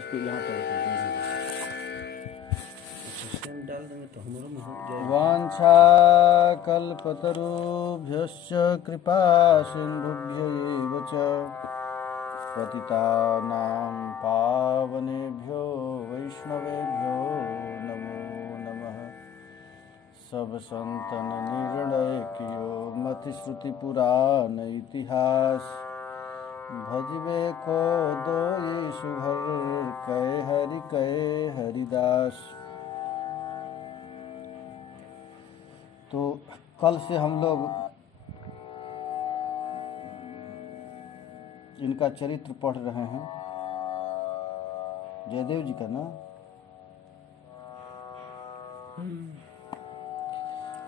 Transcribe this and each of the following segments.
इसको यहाँ पर सेम डाल देंगे तो हमारा में हो जाएगा। वांछा कल्पतरुभ्यश्च कृपा सिन्धुभ्यैव च पतितानां पावनेभ्यो वैष्णवेभ्यो नमो नमः। सब संतन निर्णय कियो मति श्रुति पुराण इतिहास भजबे को दो ये सुभर कह हरिदास। तो कल से हम लोग इनका चरित्र पढ़ रहे हैं, जयदेव जी का ना।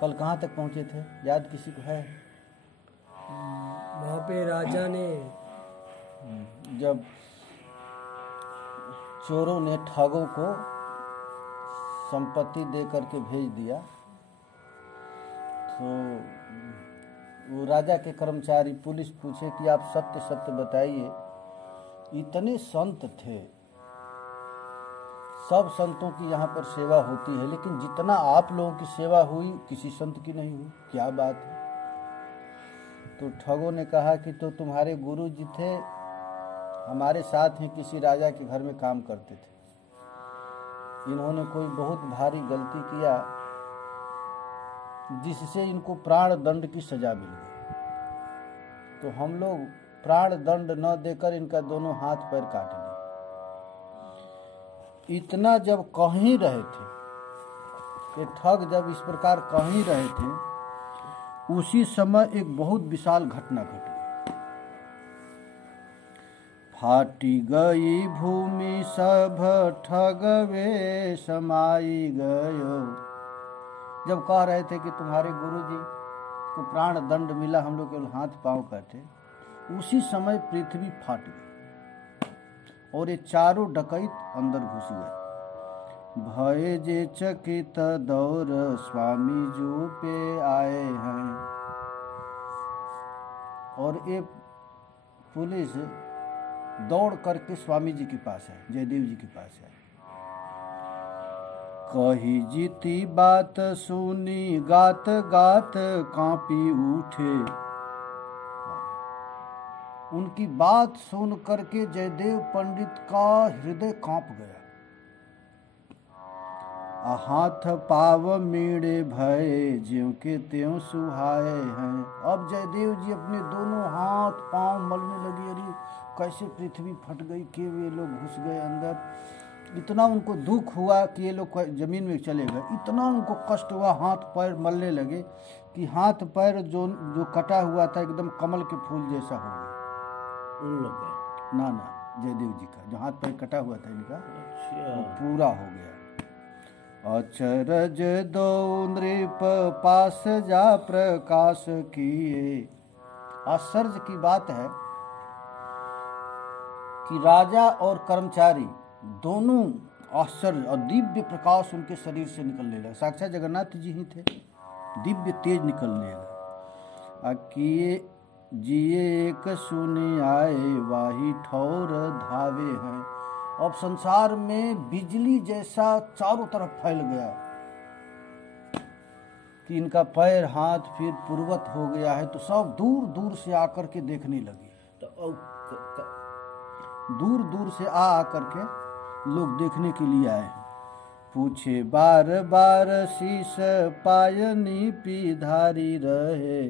कल कहाँ तक पहुँचे थे, याद किसी को है? वहाँ पे राजा ने जब चोरों ने ठगों को संपत्ति दे करके भेज दिया तो वो राजा के कर्मचारी पुलिस पूछे कि आप सत्य सत्य बताइए। इतने संत थे, सब संतों की यहाँ पर सेवा होती है, लेकिन जितना आप लोगों की सेवा हुई किसी संत की नहीं हुई, क्या बात है? तो ठगों ने कहा कि तो तुम्हारे गुरु जी थे, हमारे साथ ही किसी राजा के घर में काम करते थे। इन्होंने कोई बहुत भारी गलती किया जिससे इनको प्राण दंड की सजा मिल गई। तो हम लोग प्राण दंड न देकर इनका दोनों हाथ पैर काट लिए। इतना जब कह ही रहे थे कि ठग जब इस प्रकार कह ही रहे थे, उसी समय एक बहुत विशाल घटना घटी। फाटी गई भूमि सब ठगवे समाई गयो। जब कह रहे थे कि तुम्हारे गुरुजी को प्राण दंड मिला, हम लोग केवल हाथ पांव काटे, उसी समय पृथ्वी फाट गई और ये चारों डकैत अंदर घुस गए। भय जे चकित दौर स्वामी जी पे आए हैं। और ये पुलिस दौड़ करके स्वामी जी के पास है, जयदेव जी के पास है। कही जीती बात सुनी गात गात कांपी उठे। उनकी बात सुन करके जयदेव पंडित का हृदय कांप गया। हाथ पाव मीड़े भय ज्यों के त्यों सुहाए हैं। अब जयदेव जी अपने दोनों हाथ पांव मलने लगे, अरे कैसे पृथ्वी फट गई कि वे लोग घुस गए अंदर। इतना उनको दुख हुआ कि ये लोग जमीन में चले गए, इतना उनको कष्ट हुआ, हाथ पैर मलने लगे कि हाथ पैर जो कटा हुआ था एकदम कमल के फूल जैसा हो गया। उन लोग का ना जयदेव जी का जो हाथ पैर कटा हुआ था इनका, अच्छा वो पूरा हो गया। अचरज दो नृप पास जा प्रकाश किए। आश्चर्य की बात है कि राजा और कर्मचारी दोनों आश्चर्य और दिव्य प्रकाश उनके शरीर से निकलने लगा। साक्षात जगन्नाथ जी ही थे, दिव्य तेज निकलने लगा। किए जिए एक सुने आए वाही ठौर धावे हैं। अब संसार में बिजली जैसा चारों तरफ फैल गया कि इनका पैर हाथ फिर पूर्वत हो गया है। तो सब दूर दूर से आकर के देखने लगे। तो दूर दूर से आकर के लोग देखने के लिए आए। पूछे बार बार शीश पायनी पीधारी रहे।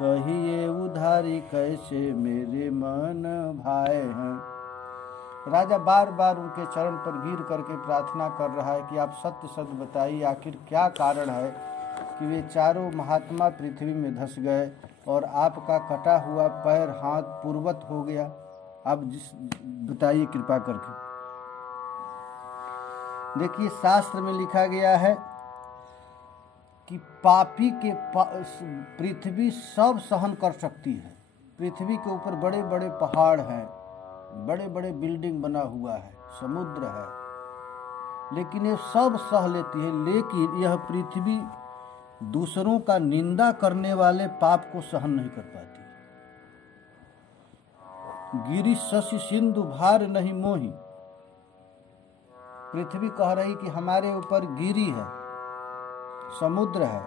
कहिए उधारी कैसे मेरे मन भाए हैं। राजा बार बार उनके चरण पर गिर करके प्रार्थना कर रहा है कि आप सत्य सत्य बताइए, आखिर क्या कारण है कि वे चारों महात्मा पृथ्वी में धंस गए और आपका कटा हुआ पैर हाथ पूर्वत हो गया। आप बताइए कृपा करके। देखिए शास्त्र में लिखा गया है कि पापी के पृथ्वी सब सहन कर सकती है। पृथ्वी के ऊपर बड़े बड़े पहाड़ हैं, बड़े बड़े बिल्डिंग बना हुआ है, समुद्र है, लेकिन ये सब सह लेती है। लेकिन यह पृथ्वी दूसरों का निंदा करने वाले पाप को सहन नहीं कर पाती। गिरि शशि सिंधु भार नहीं मोही। पृथ्वी कह रही कि हमारे ऊपर गिरी है, समुद्र है,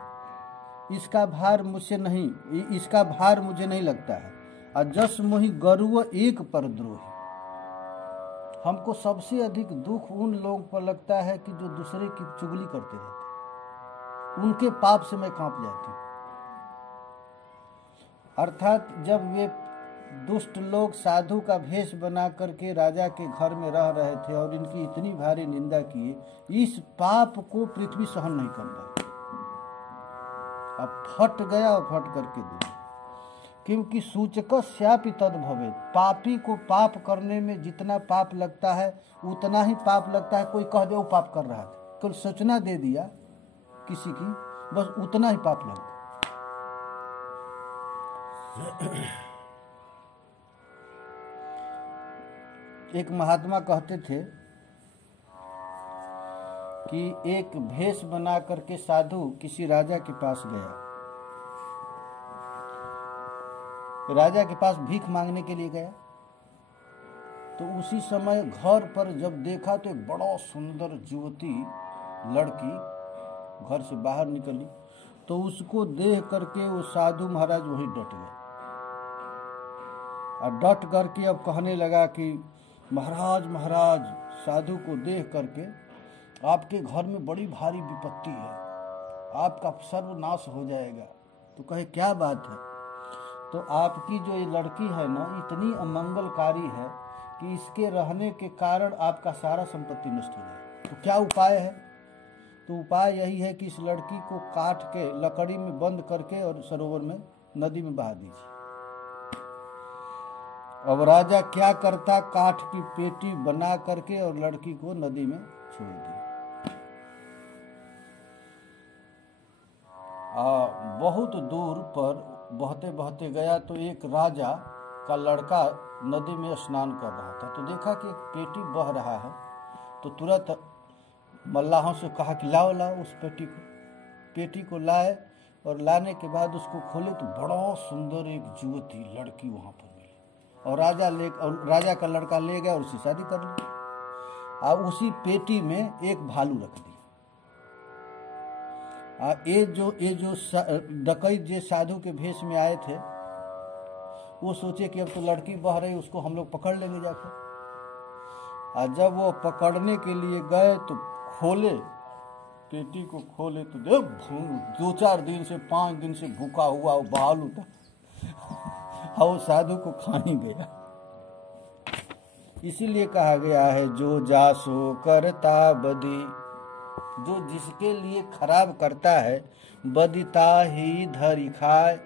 इसका भार मुझसे नहीं, इसका भार मुझे नहीं लगता है। और जस मोहि गरुव एक पर द्रोही। हमको सबसे अधिक दुख उन लोगों पर लगता है कि जो दूसरे की चुगली करते रहते, उनके पाप से मैं कांप जाती हूँ। अर्थात जब वे दुष्ट लोग साधु का भेष बना करके राजा के घर में रह रहे थे और इनकी इतनी भारी निंदा किए, इस पाप को पृथ्वी सहन नहीं कर पाई। अब फट गया और फट करके दे, क्योंकि सूचक श्यापि तद भवे। पापी को पाप करने में जितना पाप लगता है उतना ही पाप लगता है कोई कह दे वो पाप कर रहा था, कोई सूचना दे दिया किसी की, बस उतना ही पाप लगता। एक महात्मा कहते थे कि एक भेष बना करके साधु किसी राजा के पास गया। राजा के पास भीख मांगने के लिए गया, तो उसी समय घर पर जब देखा तो एक बड़ा सुंदर युवती लड़की घर से बाहर निकली, तो उसको देख करके वो साधु महाराज वहीं डट गए। और डट करके अब कहने लगा कि महाराज महाराज, साधु को देख करके आपके घर में बड़ी भारी विपत्ति है, आपका सर्वनाश हो जाएगा। तो कहे क्या बात है? तो आपकी जो ये लड़की है ना, इतनी अमंगलकारी है कि इसके रहने के कारण आपका सारा संपत्ति नष्ट हो जाए। तो क्या उपाय है? तो उपाय यही है कि इस लड़की को काट के लकड़ी में बंद करके और सरोवर में, नदी में बहा दीजिए। अब राजा क्या करता, काठ की पेटी बना करके और लड़की को नदी में छोड़ दी। बहुत दूर पर बहते बहते गया तो एक राजा का लड़का नदी में स्नान कर रहा था। तो देखा कि एक पेटी बह रहा है, तो तुरंत मल्लाहों से कहा कि लाओ लाओ उस पेटी को लाए। और लाने के बाद उसको खोले तो बड़ा सुंदर एक युवती लड़की वहाँ पर मिली। और राजा का लड़का ले गया और उससे शादी कर ली। और उसी पेटी में एक भालू रख दी। ये जो डकैत जो साधु के भेष में आए थे, वो सोचे कि अब तो लड़की बह रही, उसको हम लोग पकड़ लेंगे जाकर। और जब वो पकड़ने के लिए गए तो खोले, पेटी को खोले तो देख 2-4 दिन से 5 दिन से भूखा हुआ वो भालू था, और वो साधु को खा ही गया। इसीलिए कहा गया है जो जासो करता बदी, जो जिसके लिए खराब करता है, बदिता ही धरी खाए।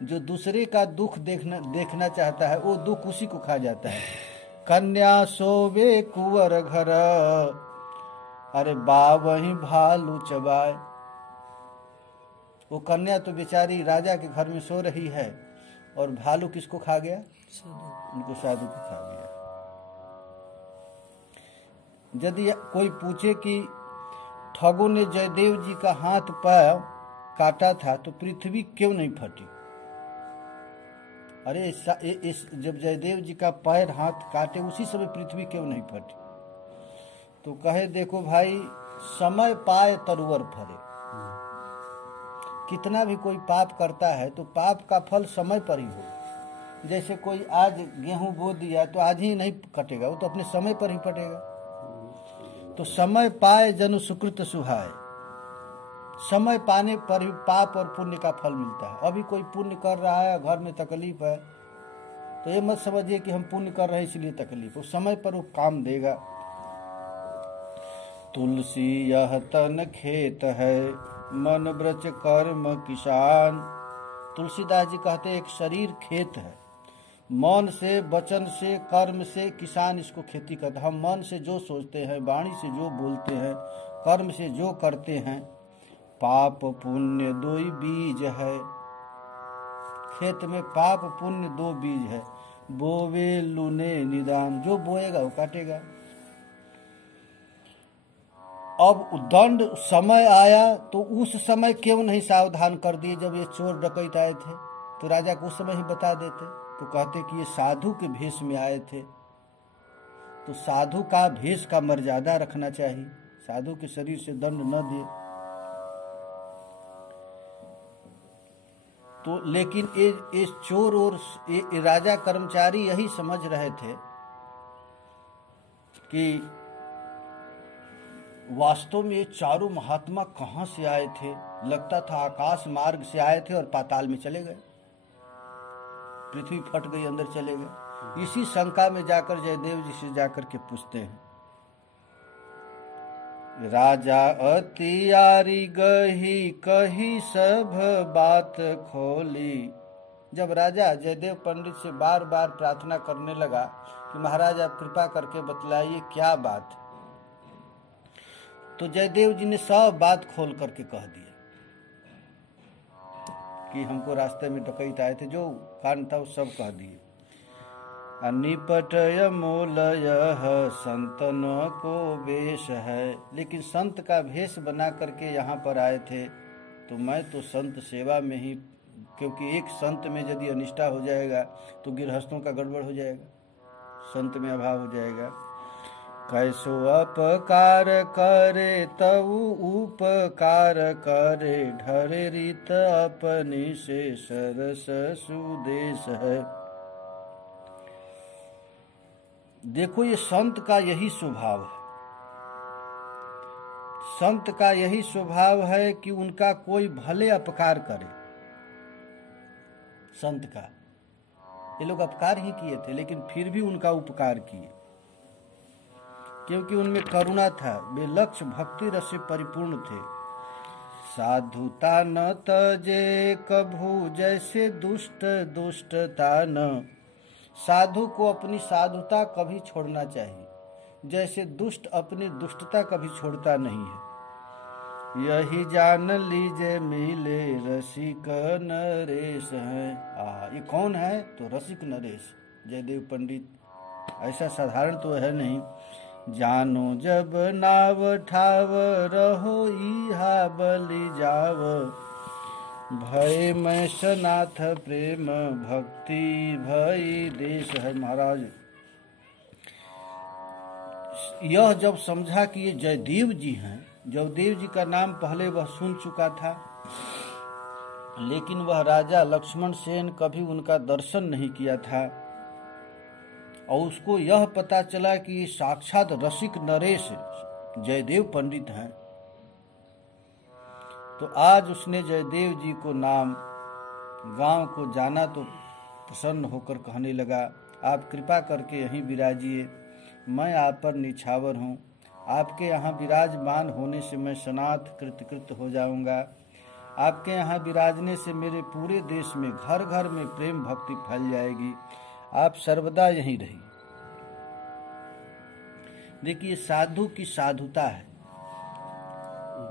जो दूसरे का दुख देखना चाहता है वो दुख उसी को खा जाता है। कन्या सोवे कुंवर घर, अरे बा वही भालू चबाए। वो कन्या तो बेचारी राजा के घर में सो रही है, और भालू किसको खा गया? उनको साधु को खा गया। यदि कोई पूछे कि ठगों ने जयदेव जी का हाथ पैर काटा था तो पृथ्वी क्यों नहीं फटी? अरे जब जयदेव जी का पैर हाथ काटे उसी समय पृथ्वी क्यों नहीं फटी? तो कहे देखो भाई, समय पाए तरुवर फरे। कितना भी कोई पाप करता है तो पाप का फल समय पर ही हो। जैसे कोई आज गेहूं बो दिया तो आज ही नहीं कटेगा, वो तो अपने समय पर ही कटेगा। तो समय पाए जनु सुकृत सुहाए। समय पाने पर ही पाप और पुण्य का फल मिलता है। अभी कोई पुण्य कर रहा है, घर में तकलीफ है, तो ये मत समझिए कि हम पुण्य कर रहे हैं इसलिए तकलीफ। वो समय पर वो काम देगा। तुलसी यह तन खेत है, मन ब्रज कर्म किसान। तुलसीदास जी कहते एक शरीर खेत है, मन से, वचन से, कर्म से किसान इसको खेती करता है। हम मन से जो सोचते हैं, वाणी से जो बोलते हैं, कर्म से जो करते हैं, पाप पुण्य 2 बीज है। खेत में पाप पुण्य 2 बीज है। बोवे लुने निदान, जो बोएगा वो काटेगा। अब दंड समय आया तो उस समय क्यों नहीं सावधान कर दिए? जब ये चोर डकैत आए थे तो राजा को उस समय ही बता देते। तो कहते कि ये साधु के भेष में आए थे, तो साधु का भेष का मर्यादा रखना चाहिए, साधु के शरीर से दंड न दे। तो लेकिन ये चोर और ये राजा कर्मचारी यही समझ रहे थे कि वास्तव में ये चारों महात्मा कहाँ से आए थे। लगता था आकाश मार्ग से आए थे और पाताल में चले गए, पृथ्वी फट गई, अंदर चले गए। इसी शंका में जाकर जयदेव जी से जाकर के पूछते हैं, राजा अतियारी गही कही सब बात खोली। जब राजा जयदेव पंडित से बार बार प्रार्थना करने लगा कि महाराज आप कृपा करके बतलाइए क्या बात, तो जयदेव जी ने सब बात खोल करके कह दिया कि हमको रास्ते में डकैत आए थे, जो कारण था वो सब कह दिए। निपटय मोलय संतन को वेश है, लेकिन संत का भेष बना करके यहाँ पर आए थे, तो मैं तो संत सेवा में ही, क्योंकि एक संत में यदि अनिष्ठा हो जाएगा तो गृहस्थों का गड़बड़ हो जाएगा, संत में अभाव हो जाएगा। कैसो अपकार करे तऊ उपकार करे, ढरे रीत अपनी से सरस सुदेश है। देखो ये संत का यही स्वभाव है, संत का यही स्वभाव है कि उनका कोई भले अपकार करे। संत का ये लोग अपकार ही किए थे लेकिन फिर भी उनका उपकार किए, क्योंकि उनमें करुणा था, वे लक्ष्य भक्ति रस से परिपूर्ण थे। साधुता न तजे कभू जैसे दुष्ट दुष्टता न, साधु को अपनी साधुता कभी छोड़ना चाहिए, जैसे दुष्ट अपनी दुष्टता कभी छोड़ता नहीं है। यही जान लीजे मिले रसिक नरेश है। ये कौन है? तो रसिक नरेश जयदेव पंडित, ऐसा साधारण तो है नहीं। जानो जब नाव ठाव रहो इहा बलि जाव, भय मैं सनाथ प्रेम भक्ति भय देश है। महाराज यह जब समझा कि ये जयदेव जी हैं, जयदेव जी का नाम पहले वह सुन चुका था, लेकिन वह राजा लक्ष्मण सेन कभी उनका दर्शन नहीं किया था, और उसको यह पता चला कि साक्षात रसिक नरेश जयदेव पंडित हैं, तो आज उसने जयदेव जी को नाम गांव को जाना तो प्रसन्न होकर कहने लगा, आप कृपा करके यहीं विराजिए, मैं आप पर निछावर हूँ, आपके यहाँ विराजमान होने से मैं सनाथ कृतकृत हो जाऊंगा। आपके यहाँ विराजने से मेरे पूरे देश में घर घर में प्रेम भक्ति फैल जाएगी, आप सर्वदा यहीं रहिए। देखिए साधु की साधुता है।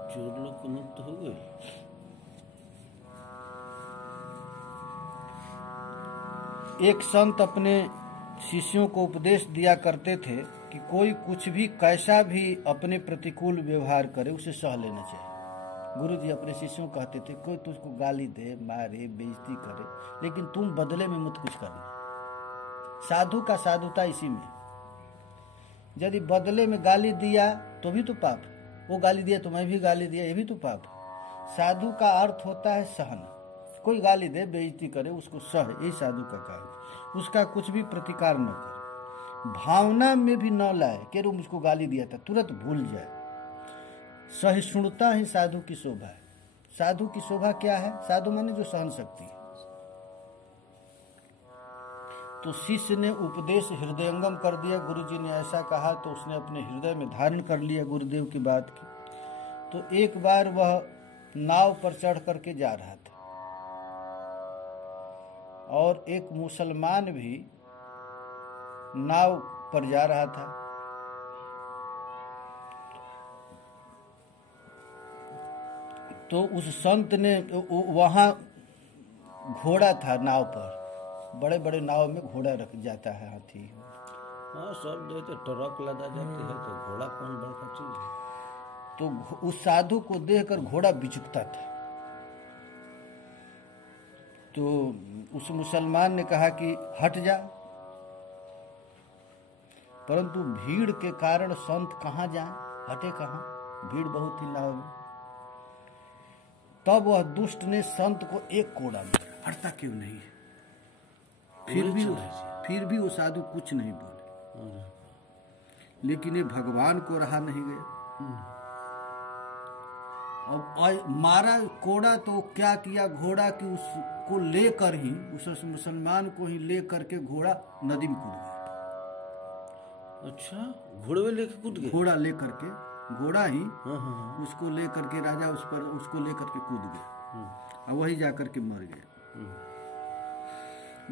चोर लोग मुक्त हो गए। एक संत अपने शिष्यों को उपदेश दिया करते थे कि कोई कुछ भी कैसा भी अपने प्रतिकूल व्यवहार करे उसे सह लेना चाहिए। गुरु जी अपने शिष्यों को कहते थे कोई तुझको गाली दे, मारे, बेइज्जती करे, लेकिन तुम बदले में मत कुछ करना। साधु का साधुता इसी में, यदि बदले में गाली दिया तो भी तो पाप, वो गाली दिया तो मैं भी गाली दिया, ये भी तो पाप। साधु का अर्थ होता है सहना, कोई गाली दे, बेइज्जती करे, उसको सह, यही साधु का काम। उसका कुछ भी प्रतिकार न करे, भावना में भी न लाए कि वो मुझको गाली दिया था, तुरंत भूल जाए। सहिष्णुता ही साधु की शोभा है। साधु की शोभा क्या है? साधु माने जो सहन शक्ति है। तो शिष्य ने उपदेश हृदयंगम कर दिया, गुरुजी ने ऐसा कहा तो उसने अपने हृदय में धारण कर लिया गुरुदेव की बात की। तो एक बार वह नाव पर चढ़ करके जा रहा था और एक मुसलमान भी नाव पर जा रहा था। तो उस संत ने, वहां घोड़ा था नाव पर, बड़े बड़े नाव में घोड़ा रख जाता है हाथी। हाँ सब दे तो ट्रक लदा जाती है, तो घोड़ा कौन बड़का चीज है। तो उस साधु को देखकर घोड़ा बिचकता था। तो उस मुसलमान ने कहा कि हट जा। परंतु भीड़ के कारण संत कहाँ जाएं, हटे कहाँ, भीड़ बहुत ही नाव में। तब वह दुष्ट ने संत को एक कोड़ा मारा, हटता क्यों नहीं है। फिर भी वो साधु कुछ नहीं बोले, लेकिन ये भगवान को रहा नहीं गया। अब मारा कोड़ा तो क्या किया, घोड़ा की उसको लेकर ही, उस मुसलमान को ही लेकर के घोड़ा नदी में कूद गया। अच्छा, घोड़े में लेकर कूद गए, घोड़ा लेकर के, घोड़ा ही उसको लेकर के राजा उसको लेकर के कूद गया और वही जाकर के मर गया।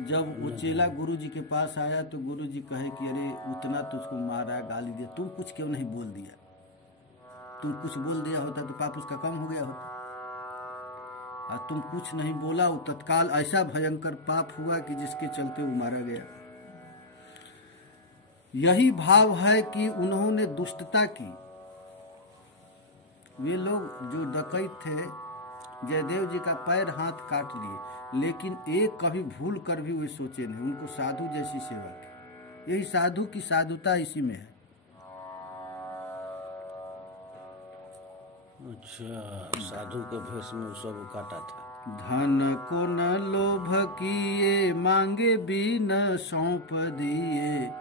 जब वो चेला गुरुजी के पास आया तो गुरुजी कहे कि अरे उतना तुझको मारा, गाली दिया, तुम कुछ क्यों नहीं बोल दिया, तुम कुछ बोल दिया होता तो पाप उसका कम हो गया होता, और तुम कुछ नहीं बोला, वो तत्काल ऐसा भयंकर पाप हुआ कि जिसके चलते वो मारा गया। यही भाव है कि उन्होंने दुष्टता की। वे लोग जो डकैत थे, जयदेव जी का पैर हाथ काट लिए, लेकिन एक कभी भूल कर भी वे सोचे नहीं, उनको साधु जैसी सेवा की। यही साधु की साधुता इसी में है। अच्छा, साधु के भेष में सब काटा था। धन को न लोभ किए, मांगे भी न सौंप दिए।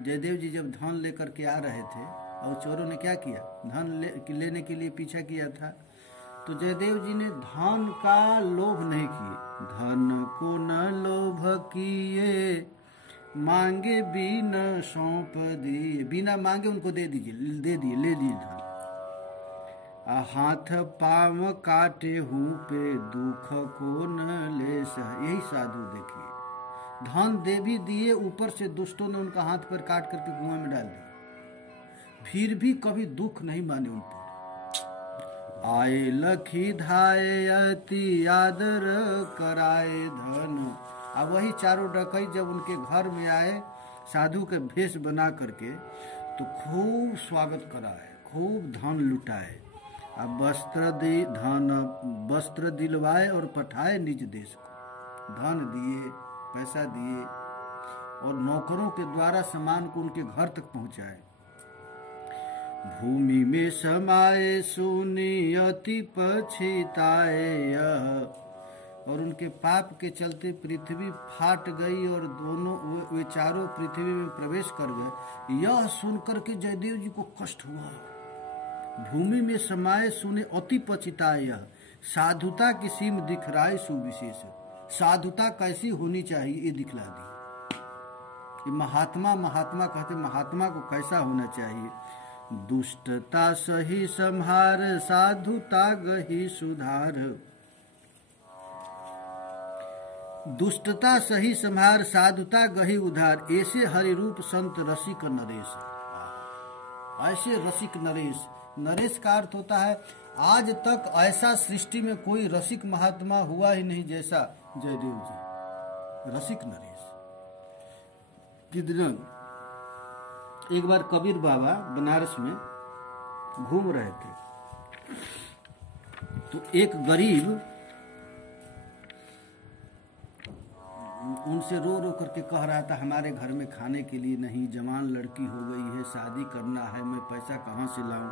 जयदेव जी जब धन लेकर के आ रहे थे और चोरों ने क्या किया, धन लेने के लिए पीछा किया था, तो जयदेव जी ने धन का लोभ नहीं किए। धन को न लोभ किए, मांगे भी न सौंप दिए, बिना मांगे उनको दे दिए, ले दिए धन। हाथ पाँव काटे हूँ पे, दुख को न ले सह। यही साधु देखिए, धन दे भी दिए, ऊपर से दुष्टों ने उनका हाथ पर काट करके कुआं में डाल दिया, फिर भी कभी दुख नहीं माने उन पर। आए लखी धाये अति आदर कराए धन। अब वही चारों डकैत जब उनके घर में आए साधु के भेष बना करके, तो खूब स्वागत कराए, खूब धन लुटाए, अब वस्त्र दिलवाए और पठाए निज देश को। धन दिए, पैसा दिए और नौकरों के द्वारा सामान को उनके घर तक पहुंचाए। भूमि में समाये सुनी अति पछिताए, और उनके पाप के चलते पृथ्वी फाट गई और दोनों वे चारों पृथ्वी में प्रवेश कर गए। यह सुनकर के जयदेव जी को कष्ट हुआ। भूमि में समाये सुने अति पछिताए, साधुता की सीम दिखराए सुविशेष। साधुता कैसी होनी चाहिए ये दिखला दी। महात्मा कहते, महात्मा को कैसा होना चाहिए। दुष्टता सही संहार, साधुता गही सुधार। दुष्टता सही संहार, साधुता गही उधार। ऐसे हरि रूप संत रसिक नरेश। ऐसे रसिक नरेश, नरेश का अर्थ होता है आज तक ऐसा सृष्टि में कोई रसिक महात्मा हुआ ही नहीं जैसा जयदेव जी, रसिक नरेश। कितना एक बार कबीर बाबा बनारस में घूम रहे थे, तो एक गरीब उनसे रो रो करके कह रहा था, हमारे घर में खाने के लिए नहीं, जवान लड़की हो गई है, शादी करना है, मैं पैसा कहाँ से लाऊं।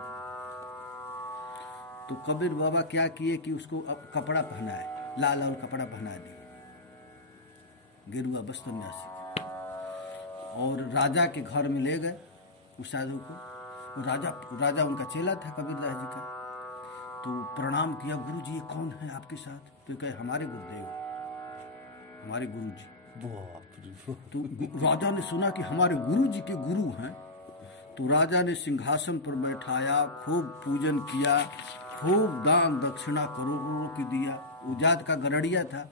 तो कबीर बाबा क्या किए कि उसको कपड़ा पहनाए, लाल लाल कपड़ा पहना दिए, गेरुआ वस्त्र न्यासी, और राजा के घर में ले गए उस साधु को। राजा उनका चेला था कबीरदास जी का। तो प्रणाम किया, गुरु जी ये कौन है आपके साथ? तो कहे हमारे गुरुदेव, हमारे गुरु जी। तो राजा ने सुना कि हमारे गुरु जी के गुरु हैं, तो राजा ने सिंहासन पर बैठाया, खूब पूजन किया, खूब दान दक्षिणा करोड़ों की दिया। वो जात का गरड़िया था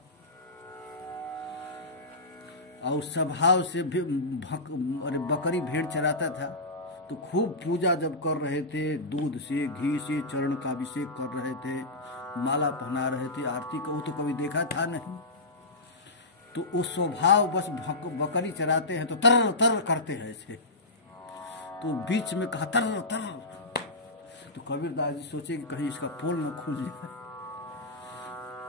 और स्वभाव से बकरी भेड़ चराता था। तो खूब पूजा जब कर रहे थे, दूध से घी से चरण का अभिषेक कर रहे थे, माला पहना रहे थे, आरती का वो तो कभी देखा था नहीं। तो वो स्वभाव बस बकरी चराते हैं तो तर तर करते हैं ऐसे। तो बीच में कहा तर तर, तो कबीरदास जी सोचे कि कहीं इसका पोल न खुल जाए।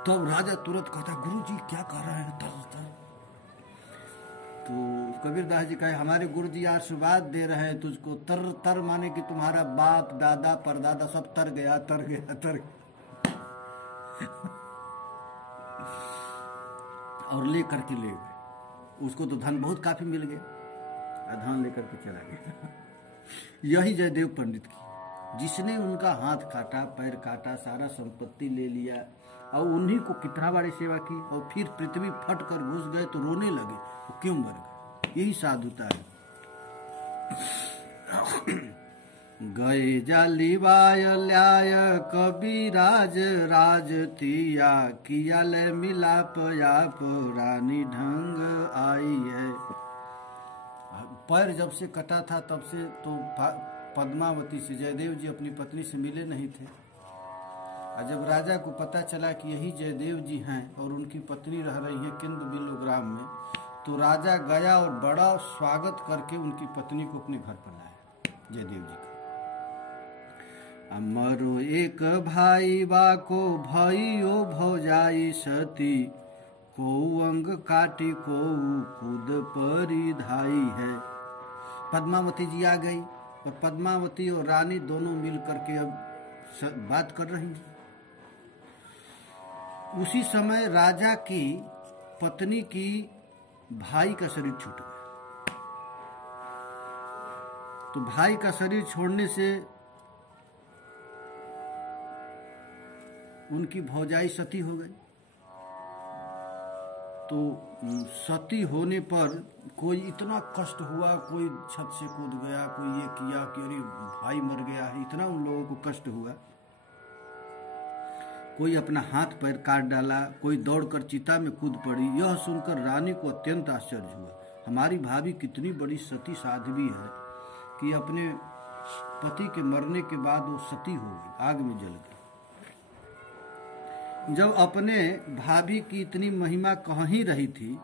तब राजा तुरंत कहता, गुरु जी क्या कर रहे हैं तर तर। तो कबीरदास जी कहे हमारे गुरु जी आशीर्वाद दे रहे हैं तुझको, तर तर माने कि तुम्हारा बाप दादा परदादा सब तर गया तर गया तर गया। और ले करके ले गए उसको, तो धन बहुत काफी मिल गया, धन लेकर के चला गया। यही जयदेव पंडित की, जिसने उनका हाथ काटा पैर काटा सारा संपत्ति ले लिया और उन्हीं को कितना बड़ी सेवा की, और फिर पृथ्वी फट कर घुस गए तो रोने लगे, तो क्यों मर गए? यही साधुता है। गए जालिवाय ल्याय कबीराज राज तिया, किया ले मिलाप याप रानी ढंग आई है। पैर जब से कटा था तब से तो पद्मावती से जयदेव जी अपनी पत्नी से मिले नहीं थे, और जब राजा को पता चला कि यही जयदेव जी हैं और उनकी पत्नी रह रही है केंद्र बिल्लो ग्राम में, तो राजा गया और बड़ा स्वागत करके उनकी पत्नी को अपने घर पर लाया जयदेव जी का। अमरो एक भाई बाको भइयो भौजाई सती, को अंग काटी को खुद परिधाई है। पद्मावती जी आ गई और पद्मावती और रानी दोनों मिल करके अब बात कर रही हैं। उसी समय राजा की पत्नी की भाई का शरीर छूट गया, तो भाई का शरीर छोड़ने से उनकी भौजाई सती हो गई। तो सती होने पर कोई इतना कष्ट हुआ, कोई छत से कूद गया, कोई ये किया कि अरे भाई मर गया है, इतना उन लोगों को कष्ट हुआ। कोई अपना हाथ पैर काट डाला, कोई दौड़कर चिता में कूद पड़ी। यह सुनकर रानी को अत्यंत आश्चर्य हुआ, हमारी भाभी कितनी बड़ी सती साध्वी है कि अपने पति के मरने के बाद वो सती हो गई, आग में जल गई। जब अपने भाभी की इतनी महिमा कह ही रही थी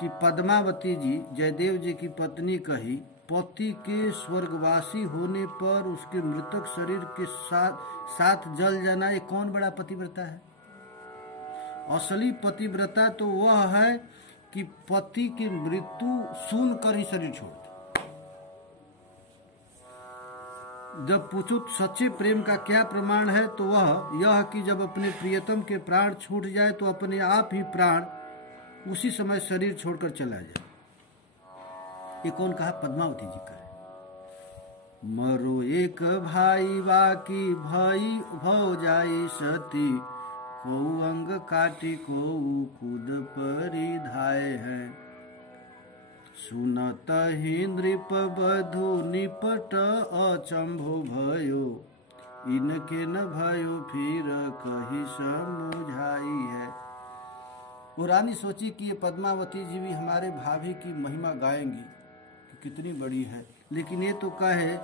कि पद्मावती जी जयदेव जी की पत्नी कही, पति के स्वर्गवासी होने पर उसके मृतक शरीर के साथ जल जाना ये कौन बड़ा पतिव्रता है? असली पतिव्रता तो वह है कि पति की मृत्यु सुनकर ही शरीर छोड़ दे। जब पूछो सच्चे प्रेम का क्या प्रमाण है, तो वह यह कि जब अपने प्रियतम के प्राण छूट जाए तो अपने आप ही प्राण उसी समय शरीर छोड़कर चला जाए। ये कौन कहा? पद्मावती जी का। मरो एक भाई बाकी भाई भौजाई सती, को अंग काटी को खुद परिधाय है। सुनत ही नृप बधु निपट अचंभो भयो, इनके न भयो फिर कही समझाई है। वो रानी सोची कि ये पद्मावती जी भी हमारे भाभी की महिमा गाएंगी कि कितनी बड़ी है, लेकिन ये तो कहे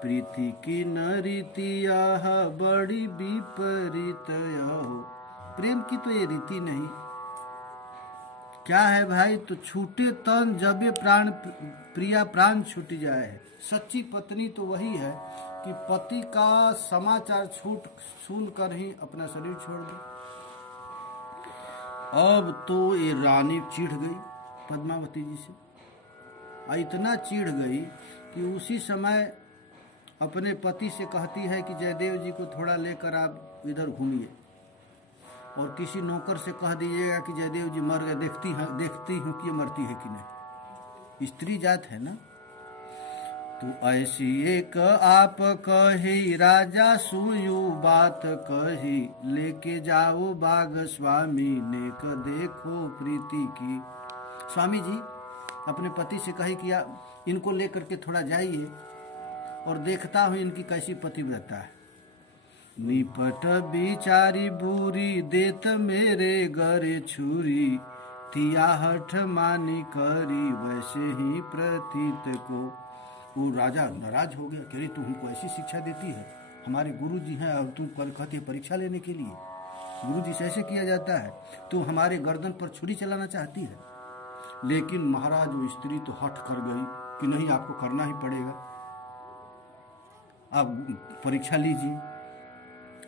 प्रीति की न रीति यह बड़ी विपरीत हो। प्रेम की तो ये रीति नहीं। क्या है भाई? तो छूटे तन जबे प्राण प्रिया प्राण छूट जाए। सच्ची पत्नी तो वही है कि पति का समाचार सुन कर ही अपना शरीर छोड़ दे। अब तो ये रानी चिढ़ गई पद्मावती जी से, और इतना चिढ़ गई कि उसी समय अपने पति से कहती है कि जयदेव जी को थोड़ा लेकर आप इधर घूमिए और किसी नौकर से कह दीजिएगा कि जयदेव जी मर गए, देखती हूँ कि ये मरती है कि नहीं। स्त्री जात है ना। तो ऐसी एक आप कही राजा सुयु बात कही, लेके जाओ बाग स्वामी ने क देखो प्रीति की। स्वामी जी अपने पति से कही कि इनको लेकर के थोड़ा जाइए और देखता हूँ इनकी कैसी पतिव्रता है। निपट बिचारी बूरी देत मेरे गरे छुरी, तिया हठ मानी करी वैसे ही प्रतीत को। वो राजा नाराज हो गया कि तू हमको ऐसी शिक्षा देती है, हमारे गुरु जी हैं और तू कहती है परीक्षा लेने के लिए। गुरु जी से ऐसे किया जाता है? तू हमारे गर्दन पर छुरी चलाना चाहती है। लेकिन महाराज वो स्त्री तो हठ कर गई कि नहीं, आपको करना ही पड़ेगा, अब परीक्षा लीजिए।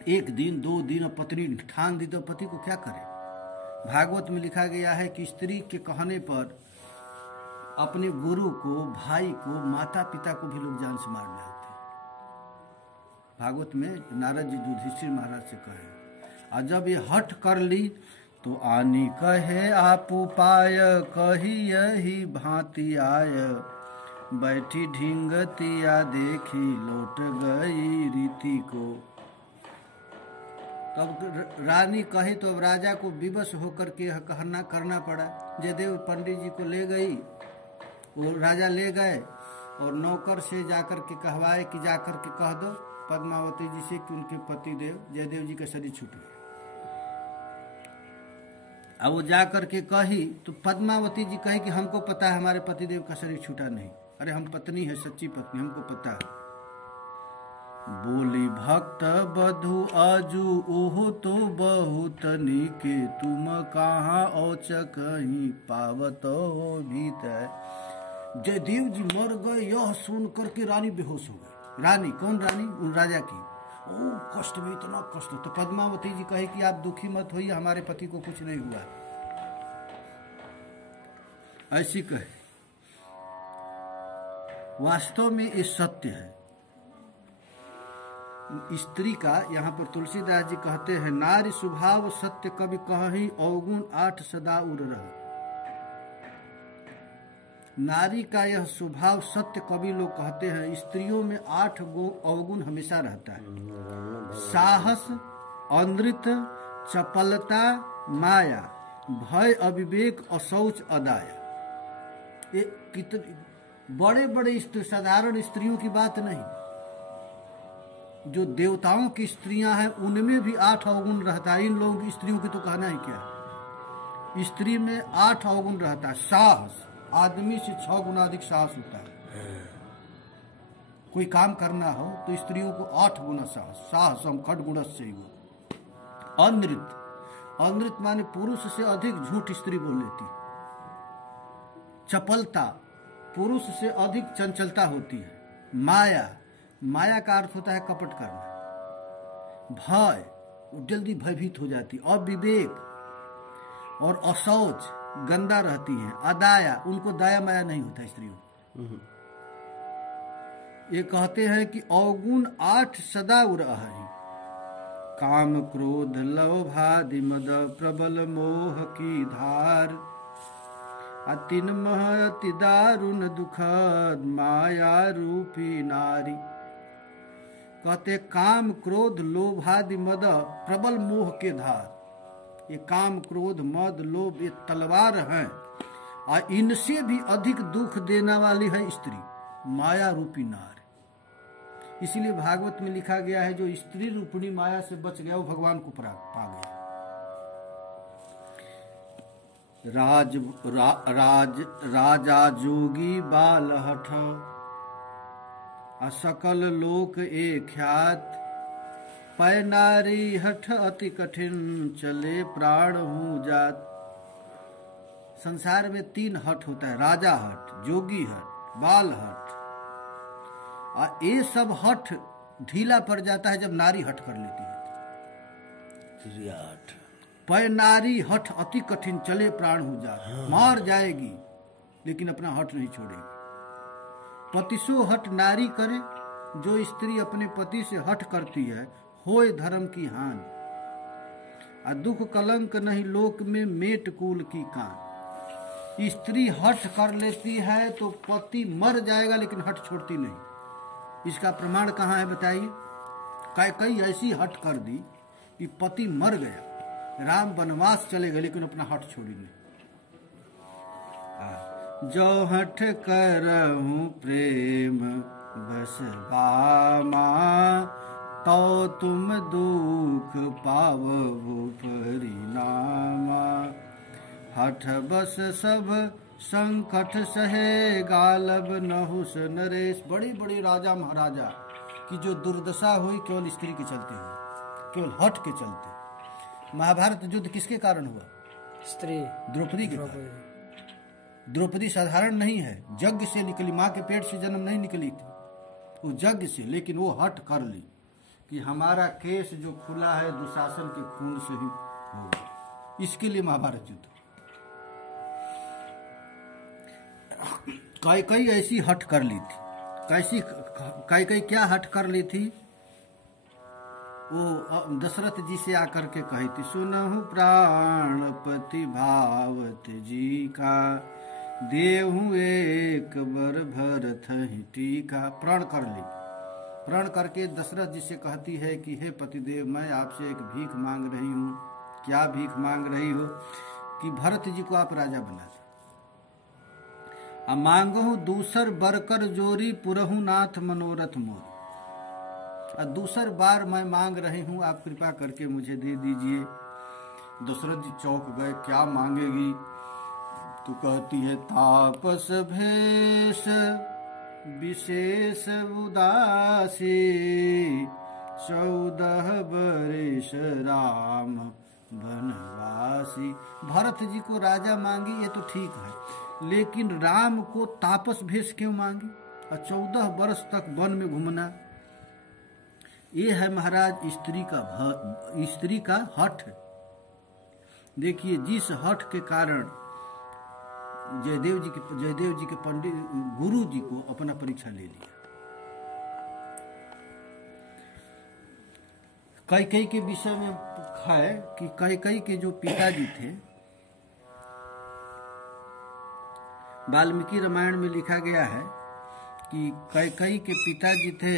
एक दिन दो दिन और पत्नी ठान दी तो पति को क्या करे? भागवत में लिखा गया है कि स्त्री के कहने पर अपने गुरु को, भाई को, माता पिता को भी लोग जान से मार डालते। भागवत में नारद जी युधिष्ठिर महाराज से कहे, और जब ये हट कर ली तो आनी कहे आप उपाय, कही यही भांति आय, बैठी ढींगतिया देखी लौट गई रीति को। तब रानी कही तो अब राजा को विवश होकर के कहना करना पड़ा। जयदेव पंडित जी को ले गई, वो राजा ले गए और नौकर से जाकर के कहवाए कि जाकर के कह दो पद्मावती जी से कि उनके पति देव जयदेव जी का शरीर छूट गया। अब वो जाकर के कही तो पद्मावती जी कही कि हमको पता है हमारे पतिदेव का शरीर छूटा नहीं। अरे हम पत्नी है, सच्ची पत्नी, हमको पता है। बोली भक्त बधु आजू ओहो तो बहुत निके, तुम कहाँ औच कहीं पावत हो भीतर। जयदेव जी मर गए, यह सुन करके रानी बेहोश हो गई। रानी कौन? रानी उन राजा की। ओ कष्ट में, इतना कष्ट। तो पद्मावती जी कहे कि आप दुखी मत होइए, हमारे पति को कुछ नहीं हुआ। ऐसी कहे। वास्तव में ये सत्य है। स्त्री का यहाँ पर तुलसीदास जी कहते हैं, नारी स्वभाव सत्य कवि कहि, अवगुण 8 सदा उर रह। नारी का यह स्वभाव सत्य कवि लोग कहते हैं, स्त्रियों में 8 अवगुण हमेशा रहता है। साहस, अनृत, चपलता, माया, भय, अविवेक, अशौच, अदाया। ये कितने बड़े बड़े साधारण स्त्रियों की बात नहीं, जो देवताओं की स्त्रियां हैं उनमें भी 8 अवगुण रहता है। इन लोगों की स्त्रियों की तो कहना ही क्या। स्त्री में 8 अवगुण रहता है। साहस, आदमी से 6 गुना अधिक साहस होता है। कोई काम करना हो तो स्त्रियों को 8 गुना साहस। साहसम खड्गुणस्य। अनृत, अनृत माने पुरुष से अधिक झूठ स्त्री बोल लेती। चपलता, पुरुष से अधिक चंचलता होती है। माया, माया का अर्थ होता है कपट करना। भय, जल्दी भयभीत हो जाती। अविवेक और अशौच, गंदा रहती हैं। अदाया, उनको दया माया नहीं होता स्त्रियों। ये कहते हैं कि अवगुण 8 सदा उरहि, काम क्रोध लोभादि मद प्रबल मोह की धार, अतिन्मह अति दारुण दुखद माया रूपी नारी। कहते काम क्रोध लोभादि मद प्रबल मोह के धार। ये काम क्रोध मद लोभ ये तलवार हैं, और इनसे भी अधिक दुख देने वाली है स्त्री, माया रूपी नारी। इसीलिए भागवत में लिखा गया है, जो स्त्री रूपिणी माया से बच गया वो भगवान को पा गया। राजा जोगी बाल हठ, असकल लोक एक ख्यात, पै नारी हठ अति कठिन, चले प्राण हूँ जात। संसार में 3 हठ होता है, राजा हठ, जोगी हठ, बाल हठ। और ये सब हठ ढीला पड़ जाता है जब नारी हठ कर लेती है। पै नारी हठ अति कठिन, चले प्राण हो जात। मार जाएगी लेकिन अपना हठ नहीं छोड़ेगी। पतिसो हठ नारी करे, जो स्त्री अपने पति से हठ करती है, होए धर्म की हानि। आ दुख कलंक नहीं लोक में, मेट कुल की कान। स्त्री हठ कर लेती है तो पति मर जाएगा लेकिन हठ छोड़ती नहीं। इसका प्रमाण कहाँ है बताइए। कई ऐसी हठ कर दी कि पति मर गया, राम वनवास चले गए लेकिन अपना हठ छोड़ी नहीं। जो हठ करहूं प्रेम बस बामा, तो तुम दुख पावो परिणामा। हठ बस सब संकट सहे, गालब नहुस नरेश। बड़ी बड़ी राजा महाराजा की जो दुर्दशा हुई केवल स्त्री के चलते हुई, केवल हठ के चलते। महाभारत युद्ध किसके कारण हुआ? स्त्री, द्रौपदी के कारण। द्रौपदी साधारण नहीं है, यज्ञ से निकली, माँ के पेट से जन्म नहीं निकली थी, वो यज्ञ से। लेकिन वो हठ कर ली कि हमारा केस जो खुला है दुशासन के खून से ही होगा। इसके लिए महाभारत युद्ध। कैकई ऐसी हट कर ली थी। कैकई क्या हट कर ली थी? वो दशरथ जी से आकर के कही थी, सुनहु प्राणपति भावत जी का, देहु एक बर भरत ही टीका। प्रण कर ली। प्रण करके दशरथ जी से कहती है कि हे पतिदेव, मैं आपसे एक भीख मांग रही हूँ। क्या भीख मांग रही हो? कि भरत जी को आप राजा बना दो। मांगहु दूसर बरकर जोरी, पुरहु नाथ मनोरथ मोर। दूसर बार मैं मांग रही हूँ, आप कृपा करके मुझे दे दीजिए। दशरथ जी चौंक गए, क्या मांगेगी? तो कहती है, तापस भेष विशेष उदासी, 14 बरिस राम बनवासी। भरत जी को राजा मांगी, ये तो ठीक है, लेकिन राम को तापस भेष क्यों मांगी और 14 वर्ष तक वन में घूमना? ये है महाराज स्त्री का हठ। देखिए, जिस हठ के कारण जयदेव जी के पंडित गुरु जी को अपना परीक्षा ले लिया। कैकई के विषय में है कि कैकई के जो पिताजी थे, वाल्मीकि रामायण में लिखा गया है कि कैकई के पिताजी थे,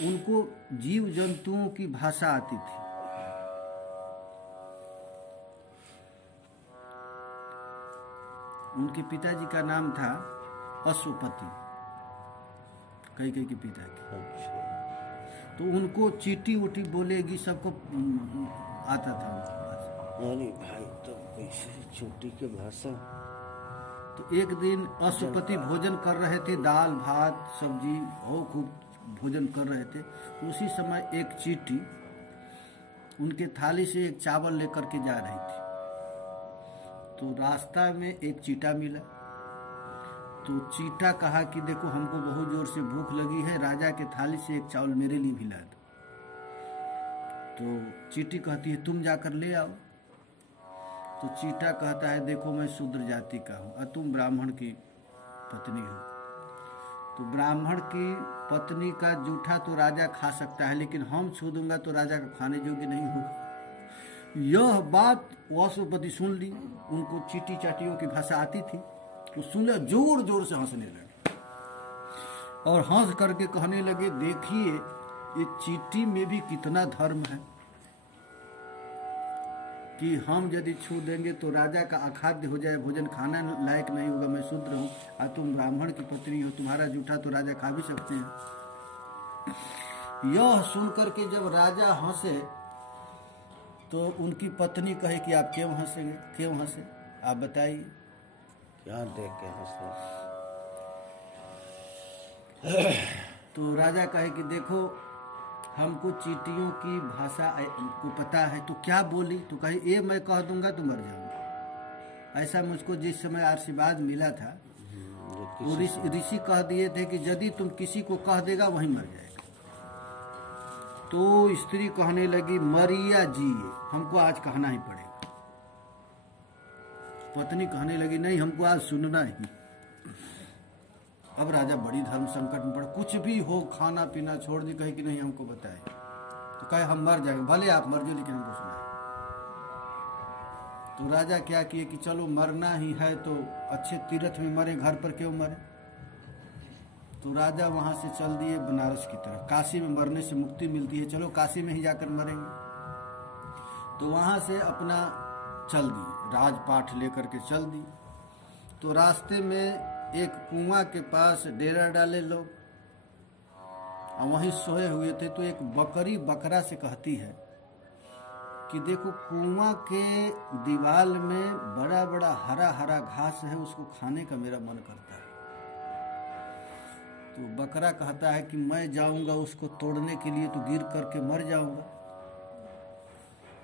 उनको जीव जंतुओं की भाषा आती थी। उनके पिताजी का नाम था अश्वपति, कैकई के पिता के। अच्छा। तो उनको चीटी उटी बोलेगी सबको आता था उनकी भाषा। अरे भाई, तो कैसे छोटी के भाषा? तो एक दिन अश्वपति भोजन कर रहे थे, दाल भात सब्जी और खूब भोजन कर रहे थे। उसी समय एक चीटी उनके थाली से एक चावल लेकर के जा रही थी। तो रास्ता में एक चीटा मिला। तो चीटा कहा कि देखो, हमको बहुत जोर से भूख लगी है, राजा के थाली से एक चावल मेरे लिए भी ला दो। तो चीटी कहती है, तुम जाकर ले आओ। तो चीटा कहता है, देखो मैं शूद्र जाति का हूँ और तुम ब्राह्मण की पत्नी हो। तो ब्राह्मण की पत्नी का जूठा तो राजा खा सकता है, लेकिन हम छू दूंगा तो राजा का खाने योग्य नहीं होगा। यह बात अश्वपति सुन ली। उनको चीटी चाटियों की भाषा आती थी। तो सुन लिया, जोर जोर से हंसने लगे और हंस करके कहने लगे, देखिए ये चीटी में भी कितना धर्म है कि हम यदि छू देंगे तो राजा का अखाद्य हो जाए, भोजन खाना लायक नहीं होगा, मैं शूद्र हूँ और तुम ब्राह्मण की पत्नी हो, तुम्हारा जूठा तो राजा खा भी सकते हैं। यह सुनकर के जब राजा हंसे तो उनकी पत्नी कहे कि आप क्यों हंसेंगे, क्यों हंसे, आप बताइए। क्या देख के हंसे? तो राजा कहे कि देखो, हमको चींटियों की भाषा को पता है। तो क्या बोली? तो कहे, ये मैं कह दूंगा तो मर जाऊंगा। ऐसा मुझको जिस समय आशीर्वाद मिला था, वो ऋषि कह दिए थे कि यदि तुम किसी को कह देगा वहीं मर जाएगा। तो स्त्री कहने लगी, मरिया जिए, हमको आज कहना ही पड़ेगा। पत्नी कहने लगी, नहीं, हमको आज सुनना ही। अब राजा बड़ी धर्म संकट में पड़े, कुछ भी हो खाना पीना छोड़ दी। कहे कि नहीं, हमको बताए। तो कहे, हम मर जाएंगे, भले आप मर जाओ लेकिन हमको सुनाए। तो राजा क्या किए कि चलो मरना ही है तो अच्छे तीर्थ में मरे, घर पर क्यों मरे। तो राजा वहां से चल दिए बनारस की तरफ। काशी में मरने से मुक्ति मिलती है, चलो काशी में ही जाकर मरेंगे। तो वहां से अपना चल दिए, राजपाट लेकर के चल दिए। तो रास्ते में एक कुआं के पास डेरा डाले लोग और वहीं सोए हुए थे। तो एक बकरी बकरा से कहती है कि देखो, कुआं के दीवार में बड़ा बड़ा हरा हरा घास है, उसको खाने का मेरा मन करता है। तो बकरा कहता है कि मैं जाऊंगा उसको तोड़ने के लिए तो गिर करके मर जाऊंगा।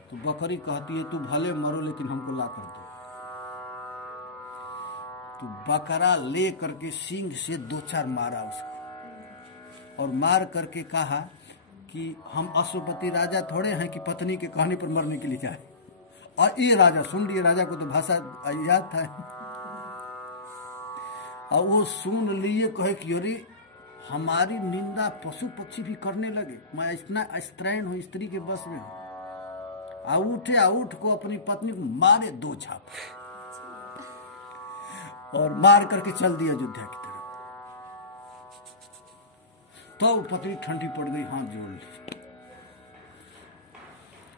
तो बकरी कहती है, तू भले मरो लेकिन हमको ला कर दो। तो बकरा ले करके सींग से 2-4 मारा उसको और मार करके कहा कि हम अश्वपति राजा थोड़े हैं कि पत्नी के कहने पर मरने के लिए जाए। और ये राजा सुन लिए, राजा को तो भाषा याद था। और वो सुन लिए, कहे कि अरे हमारी निंदा पशु पक्षी भी करने लगे, मैं इतना स्त्रैण हूँ, स्त्री के बस में हूँ। आ उठे, आ उठ को अपनी पत्नी को मारे 2 छाप और मार करके चल दिया अयोध्या की तरफ। तो पत्नी ठंडी पड़ गई, हाथ जोड़ ली।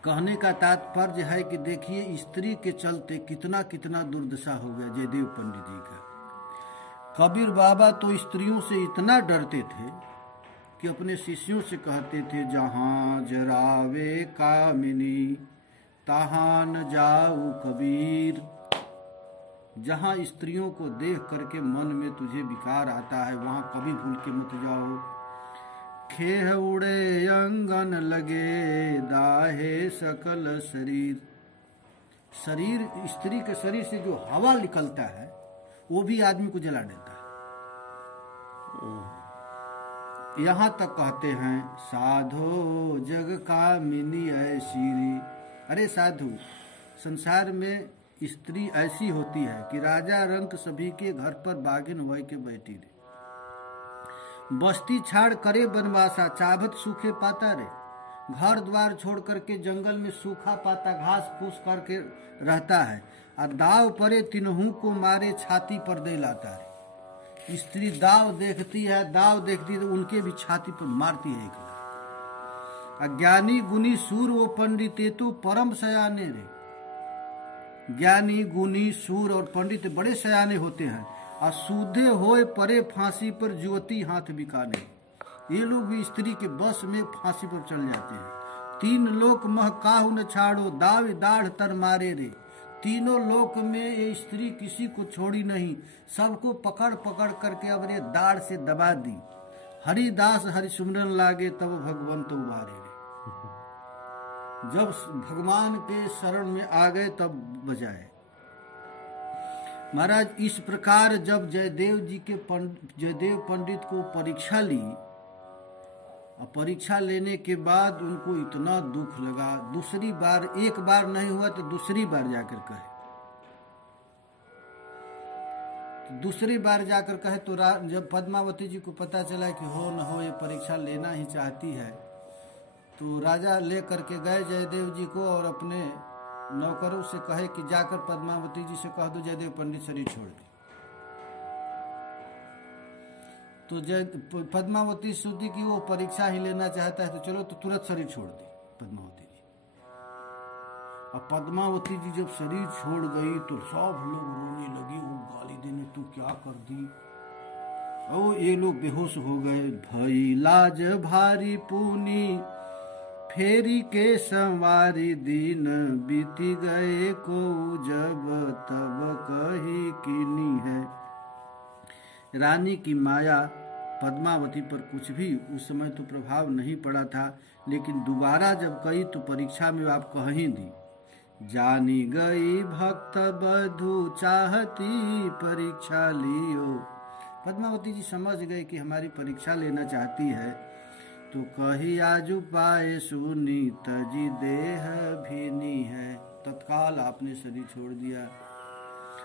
कहने का तात्पर्य है कि देखिए स्त्री के चलते कितना कितना दुर्दशा हो गया जयदेव पंडित जी का। कबीर बाबा तो स्त्रियों से इतना डरते थे कि अपने शिष्यों से कहते थे, जहाँ जरावे कामिनी तहाँ न जाऊ कबीर। जहाँ स्त्रियों को देख करके मन में तुझे विकार आता है, वहाँ कभी भूल के मत जाओ। खेह उड़े अंगन लगे दाहे सकल शरीर। शरीर, स्त्री के शरीर से जो हवा निकलता है वो भी आदमी को जला देता है। यहाँ तक कहते हैं, साधो जग कामिनी ऐसी। अरे साधु, संसार में स्त्री ऐसी होती है कि राजा रंक सभी के घर पर बागिन वह के बैठी रे। बस्ती छाड़ करे बनवासा, चाभत सूखे पाता रे। घर द्वार छोड़ करके जंगल में सूखा पाता घास फूस करके रहता है। और दाव परे तिनहू को मारे, छाती पर दे लाता है। स्त्री दाव देखती है, तो उनके भी छाती पर मारती है एक। ज्ञानी गुनी सूर वो पंडित तो परम सयाने रे। ज्ञानी गुनी सूर और पंडित बड़े सयाने होते हैं। और सूधे होए परे फांसी पर जुवती हाथ बिकाने। ये लोग भी स्त्री के बस में फांसी पर चल जाते हैं। 3 लोक मह काहू न छाड़ो, दाव दाढ़ तर मारे रे। तीनों लोक में ये स्त्री किसी को छोड़ी नहीं, सबको पकड़ पकड़ करके अब रे दाढ़ से दबा दी। हरिदास हरि सुमरन लागे, तब भगवंत उबारे रे। जब भगवान के शरण में आ गए तब बजाए। महाराज, इस प्रकार जब जयदेव पंडित को परीक्षा ली, और परीक्षा लेने के बाद उनको इतना दुख लगा। दूसरी बार, एक बार नहीं हुआ तो दूसरी बार जाकर कहे, तो जब पद्मावती जी को पता चला कि हो न हो ये परीक्षा लेना ही चाहती है, तो राजा ले करके गए जयदेव जी को और अपने नौकरों से कहे कि जाकर पद्मावती जी से कह दो जयदेव पंडित शरीर छोड़ दे। तो पद्मावती सोची कि वो परीक्षा ही लेना चाहता है, तो चलो तो तुरंत शरीर छोड़ दी पद्मावती जी। अब पद्मावती जी जब शरीर छोड़ गई तो सब लोग रोने लगे, वो गाली देने, तू क्या कर दी। ओ ये लोग बेहोश हो गए। भई लाज भारी पूनी फेरी के संवारी, दिन बीती गए को जब तब कही कीनी है। रानी की माया पद्मावती पर कुछ भी उस समय तो प्रभाव नहीं पड़ा था, लेकिन दोबारा जब कही तो परीक्षा में आप कह ही दी। जानी गई भक्त बधू चाहती परीक्षा लियो। पद्मावती जी समझ गए कि हमारी परीक्षा लेना चाहती है, तो कही आज पाए सुनी तजी देह भीनी है। तत्काल आपने शरीर छोड़ दिया।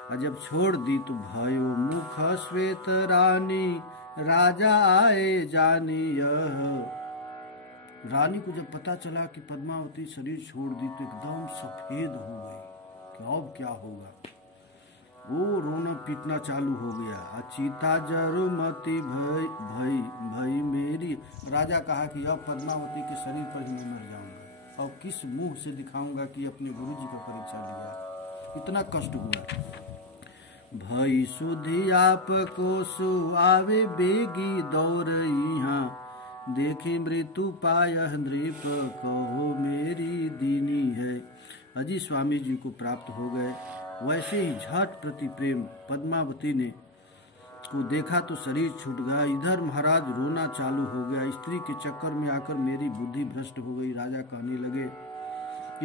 और जब छोड़ दी तो भयो मुख श्वेत रानी, राजा आए जानी यह। रानी को जब पता चला कि पद्मावती शरीर छोड़ दी तो एकदम सफेद हो गई कि अब क्या होगा। वो रोना पीटना चालू हो गया। अचिता जरुमती भई मेरी। राजा कहा कि अब पद्मावती के शरीर पर ही मैं मर जाऊंगा, और किस मुंह से दिखाऊंगा कि अपने गुरुजी का परीक्षा लिया। इतना कष्ट हुआ। भई सुधी आप को सुआवे बेगी दौड़ यहाँ, देखी मृत्यु पाय नृप कहो मेरी दीनी है। अजी स्वामी जी को प्राप्त हो गए। वैसे ही झट प्रति प्रेम पद्मावती ने को देखा तो शरीर छूट गया। इधर महाराज रोना चालू हो गया। स्त्री के चक्कर में आकर मेरी बुद्धि भ्रष्ट हो गई। राजा कहने लगे,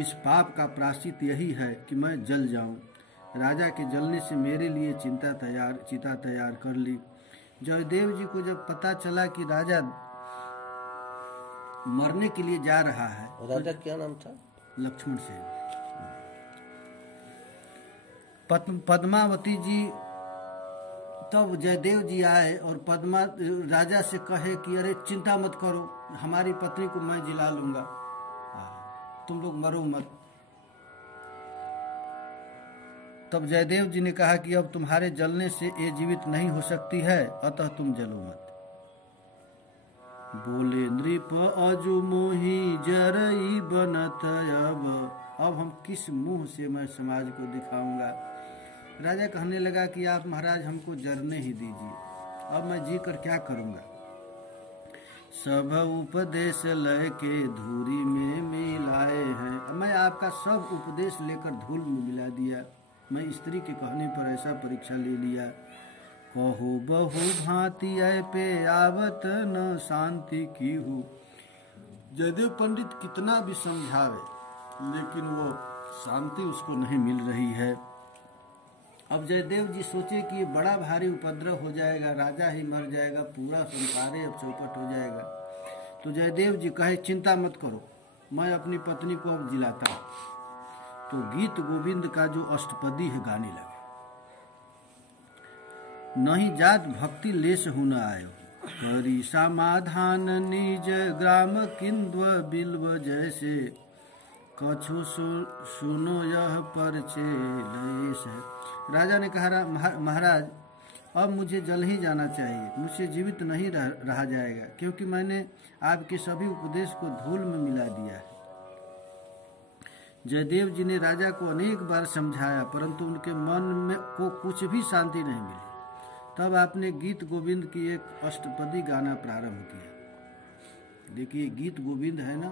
इस पाप का प्रायश्चित यही है कि मैं जल जाऊं। राजा के जलने से मेरे लिए चिता तैयार कर ली। जयदेव जी को जब पता चला कि राजा मरने के लिए जा रहा है। राजा क्या नाम था? लक्ष्मण सेन। पद्मावती जी तब जयदेव जी आए और पद्मा राजा से कहे कि अरे चिंता मत करो, हमारी पत्नी को मैं जिला लूंगा, तुम लोग मरो मत। तब जयदेव जी ने कहा कि अब तुम्हारे जलने से ये जीवित नहीं हो सकती है, अतः तुम जलो मत। बोले नृप अजु मोही जरई बनत, अब हम किस मुंह से मैं समाज को दिखाऊंगा। राजा कहने लगा कि आप महाराज हमको जरने ही दीजिए, अब मैं जी कर क्या करूंगा। सब उपदेश लय के धूरी में मिलाए हैं, मैं आपका सब उपदेश लेकर धूल में मिला दिया। मैं स्त्री के कहने पर ऐसा परीक्षा ले लिया। कहू बहु भांति पे आवत न शांति की हो। जयदेव पंडित कितना भी समझावे लेकिन वो शांति उसको नहीं मिल रही है। अब जयदेव जी सोचे कि ये बड़ा भारी उपद्रव हो जाएगा, राजा ही मर जाएगा, पूरा संसार अब चौपट हो जाएगा। तो जयदेव जी कहे चिंता मत करो, मैं अपनी पत्नी को अब जिलाता हूँ। तो गीत गोविंद का जो अष्टपदी है गाने लगे। नहीं जात भक्ति लेस हुन आयो, करी समाधान निज ग्राम किंद्व बिल्व जैसे, कछु सुनो यह परचे लयेश है। राजा ने कहा महाराज अब मुझे जल ही जाना चाहिए, मुझसे जीवित नहीं रहा जाएगा, क्योंकि मैंने आपके सभी उपदेश को धूल में मिला दिया है। जयदेव जी ने राजा को अनेक बार समझाया, परंतु उनके मन में को कुछ भी शांति नहीं मिली। तब आपने गीत गोविंद की एक अष्टपदी गाना प्रारंभ किया। देखिए गीत गोविंद है ना,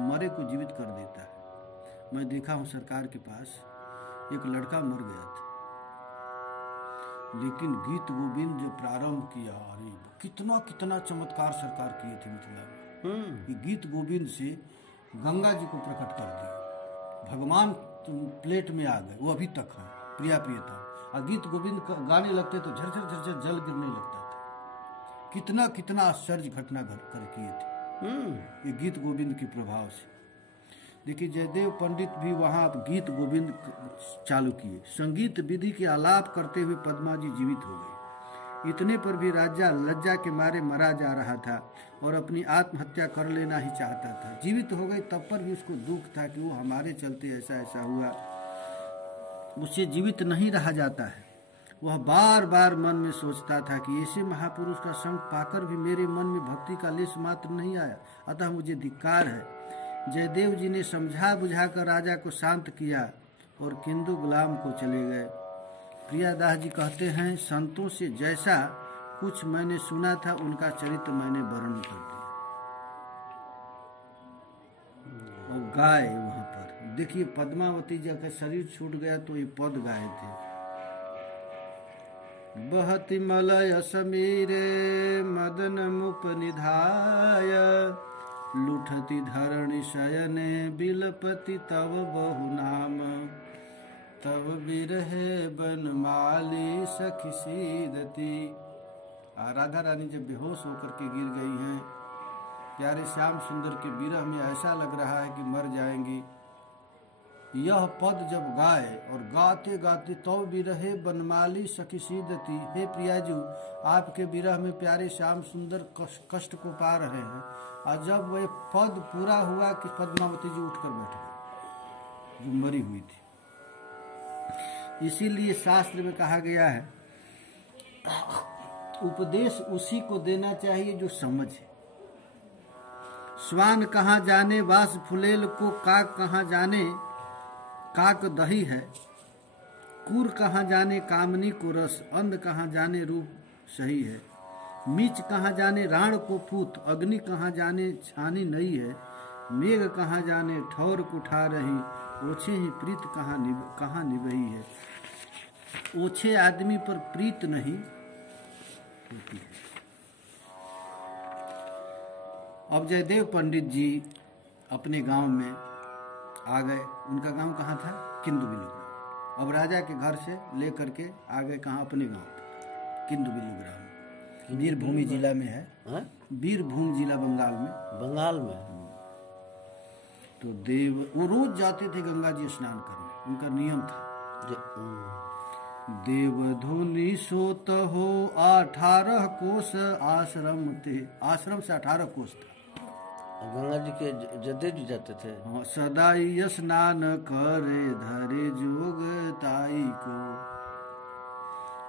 मरे को जीवित कर देता है। मैं देखा हूँ सरकार के पास एक लड़का मर गया था, लेकिन गीत गोविंद जो प्रारंभ किया, अरे कितना कितना चमत्कार सरकार किए थे मिथिला में। ये गीत गोविंद से गंगा जी को प्रकट कर दिया, भगवान प्लेट में आ गए, वो अभी तक है प्रिया प्रियता। और गीत गोविंद गाने लगते तो झरझर झरझर जल गिरने लगता था। कितना कितना आश्चर्य घटना कर किए थे ये गीत गोविंद के प्रभाव से। देखिए जयदेव पंडित भी वहाँ गीत गोविंद चालू किए। संगीत विधि के आलाप करते हुए पद्मा जी जीवित हो गई। इतने पर भी राजा लज्जा के मारे मरा जा रहा था और अपनी आत्महत्या कर लेना ही चाहता था। जीवित हो गई तब पर भी उसको दुख था कि वो हमारे चलते ऐसा ऐसा हुआ, उससे जीवित नहीं रहा जाता है। वह बार बार मन में सोचता था कि ऐसे महापुरुष का संग पाकर भी मेरे मन में भक्ति का लेश मात्र नहीं आया, अतः मुझे धिक्कार है। जयदेव जी ने समझा बुझाकर राजा को शांत किया और किंदु गुलाम को चले गए। प्रियादास जी कहते हैं, संतों से जैसा कुछ मैंने सुना था उनका चरित्र मैंने वर्णन कर दिया। और गाए वहां पर देखिए पद्मावती जी का शरीर छूट गया तो ये पद गाए थे। बहति मलय समीरे मदन मुप निधाय, लुठति धरणि शयने बिलपति तव बहु नाम, तव बिरहे बनमाली सखी सीदती। राधा रानी जब बेहोश होकर के गिर गई हैं, प्यारे श्याम सुंदर के विरह में ऐसा लग रहा है कि मर जाएंगी। यह पद जब गाए और गाते गाते तव बिरहे बनमाली सखी सीदती, हे प्रियाजू आपके विरह में प्यारे श्याम सुंदर कष्ट को पा रहे हैं। और जब वह पद पूरा हुआ कि पद्मावती जी उठकर बैठ गई जो मरी हुई थी। इसीलिए शास्त्र में कहा गया है उपदेश उसी को देना चाहिए जो समझे। स्वान कहाँ जाने वास फुलेल को, काक कहाँ जाने काक दही है, कूर कहाँ जाने कामनी को रस, अंध कहाँ जाने रूप सही है, मीच कहाँ जाने राण को पूत, अग्नि कहाँ जाने छानी नहीं है, मेघ कहाँ जाने ठौर कुठा रही, ओछे ही प्रीत कहाँ निभई है। ओछे आदमी पर प्रीत नहीं होती है। अब जयदेव पंडित जी अपने गांव में आ गए। उनका गांव कहाँ था? किंदु बिल्लू ग्राम। अब राजा के घर से लेकर के आ गए कहाँ? अपने गांव पर, किंदु बिल्लू ग्राम, वीरभूमि जिला में है। वीरभूमि जिला बंगाल में। बंगाल में। तो देव वो रोज जाते थे गंगा जी स्नान करने, उनका नियम था। देवधुनि सोत हो 18 कोस आश्रम थे। आश्रम से 18 कोस था। गंगा जी के जदे जी जाते थे। हाँ, सदाई स्नान करे धरे जोग ताई को।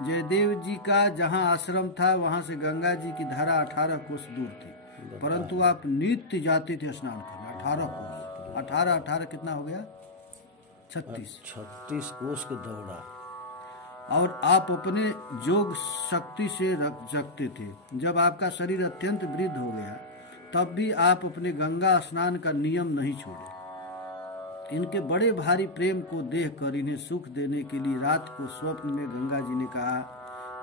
जयदेव जी का जहाँ आश्रम था वहां से गंगा जी की धारा 18 कोस दूर थी, परंतु आप नित्य जाते थे स्नान करने। 18 कोस, 18 कितना हो गया? 36 कोस को दौड़ा। और आप अपने जोग शक्ति से रख सकते थे। जब आपका शरीर अत्यंत वृद्ध हो गया तब भी आप अपने गंगा स्नान का नियम नहीं छोड़े। इनके बड़े भारी प्रेम को देखकर इन्हें सुख देने के लिए रात को स्वप्न में गंगा जी ने कहा,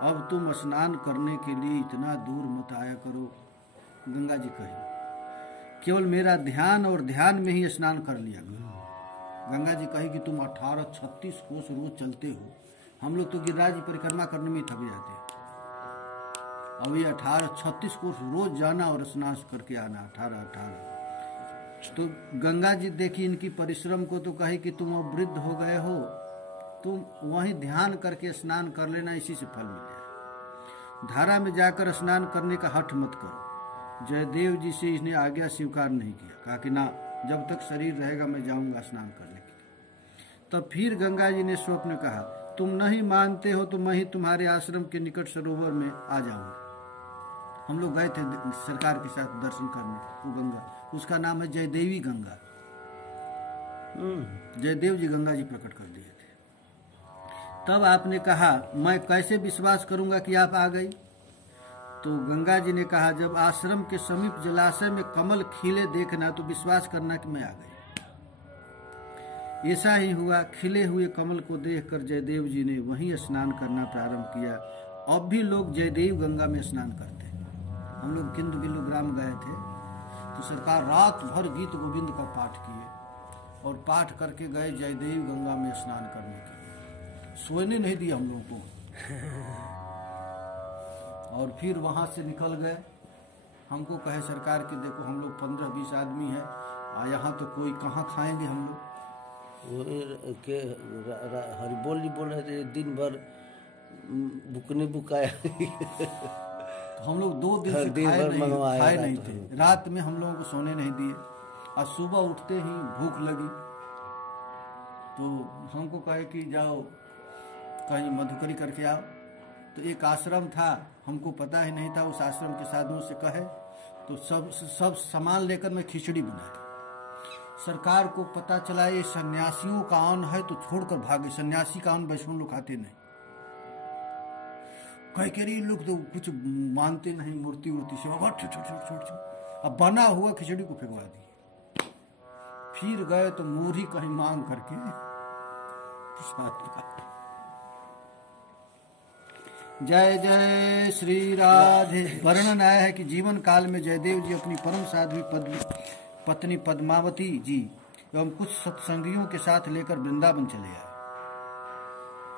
अब तुम स्नान करने के लिए इतना दूर मत आया करो। गंगा जी कही, केवल मेरा ध्यान और ध्यान में ही स्नान कर लिया करो। गंगा जी कही कि तुम 36 कोस रोज चलते हो, हम लोग तो गिरिराज परिक्रमा करने में थक जाते हैं। अब ये 36 कोस रोज जाना और स्नान करके आना। 18 तो गंगा जी देखी इनकी परिश्रम को, तो कही कि तुम अब वृद्ध हो गए हो, तुम वहीं ध्यान करके स्नान कर लेना, इसी से फल मिल जाए। धारा में जाकर स्नान करने का हठ मत करो। जयदेव जी से इसने आज्ञा स्वीकार नहीं किया, कहा कि ना, जब तक शरीर रहेगा मैं जाऊंगा स्नान करने के लिए। तब फिर गंगा जी ने स्वप्न कहा, तुम नहीं मानते हो तो मैं ही तुम्हारे आश्रम के निकट सरोवर में आ जाऊंगा। हम लोग गए थे सरकार के साथ दर्शन करने, वो गंगा, उसका नाम है जयदेवी गंगा। जयदेव जी गंगा जी प्रकट कर दिए थे। तब आपने कहा, मैं कैसे विश्वास करूंगा कि आप आ गई? तो गंगा जी ने कहा, जब आश्रम के समीप जलाशय में कमल खिले देखना तो विश्वास करना कि मैं आ गई। ऐसा ही हुआ। खिले हुए कमल को देखकर जयदेव जी ने वहीं स्नान करना प्रारंभ किया। अब भी लोग जयदेव गंगा में स्नान करते हैं। हम लोग किंदु बिल्लु ग्राम गए थे तो सरकार रात भर गीत गोविंद का पाठ किए और पाठ करके गए जयदेव गंगा में स्नान करने के लिए। सोने नहीं दिया हम लोगों को। और फिर वहां से निकल गए। हमको कहे सरकार कि देखो हम लोग 15-20 आदमी हैं, यहाँ तो कोई कहाँ खाएंगे हम लोग। के हरिबोल जी बोल रहे थे दिन भर बुकनी बुकाया। तो हम लोग 2 दिन से खाए नहीं थे। रात में हम लोगों को सोने नहीं दिए और सुबह उठते ही भूख लगी तो हमको कहे कि जाओ कहीं मधुकरी करके आओ। तो एक आश्रम था, हमको पता ही नहीं था, उस आश्रम के साधुओं से कहे तो सब सामान लेकर मैं खिचड़ी बनाया। सरकार को पता चला ये सन्यासियों का अन्न है तो छोड़कर भागे। सन्यासी का अन्न वैष्णव लोग खाते नहीं। कह रही लोग तो कुछ मानते नहीं, मूर्ति से छोड़ अब बना हुआ खिचड़ी को फेंकवा दिए। फिर गए तो मोरी कहीं मांग करके जय जय श्री राधे। वर्णन आया है कि जीवन काल में जयदेव जी अपनी परम साध्वी पत्नी पद्मावती जी एवं कुछ सत्संगियों के साथ लेकर वृंदावन चले आए।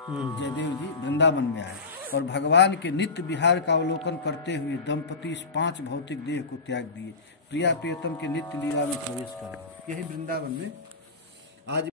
जयदेव जी वृंदावन में आए और भगवान के नित्य विहार का अवलोकन करते हुए दंपति इस 5 भौतिक देह को त्याग दिए, प्रिया प्रियतम के नित्य लीला में प्रवेश कर गए। यही वृंदावन में आज